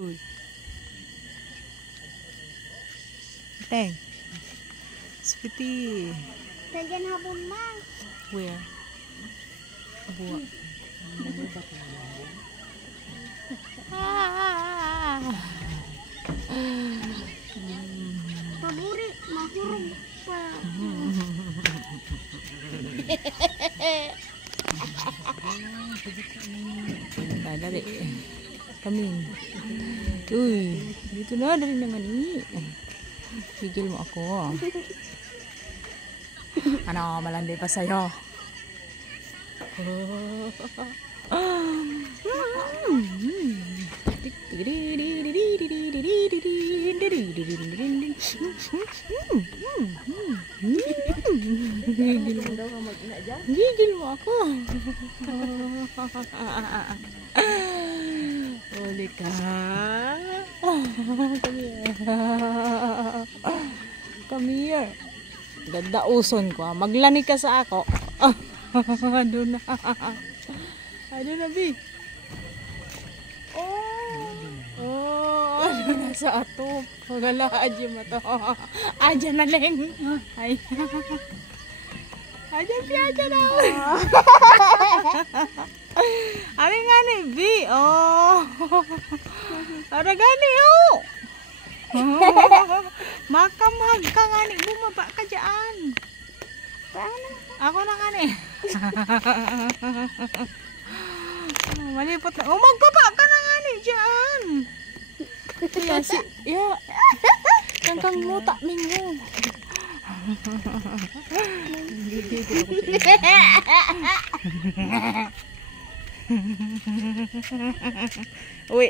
Uy. Teng. Sweetie. Ganyan hapon ma. Where? Buwa. Paburi, mahurog pa. Dali. Kami. Uy, dito na. Dali naman ini. Higil mo ako. Ano, malandi pa sa'yo. Gigil mo ako. Uli ka. Come here. Dadauson ko. Maglani ka sa ako. Doon na. Doon na, B. Oh, ano na sa ato. Pagala, adyo mo to. Adyo na lang. Ay. Adyo, B. Adyo na. Ano nga ni, B? Oh. Para gani, oh. Makamag ka nga ni. Bumaba ka dyan. Ako na nga ni. Malipot na. Magbaba ka na nga ni dyan. Kangkang muta mingo. Uy.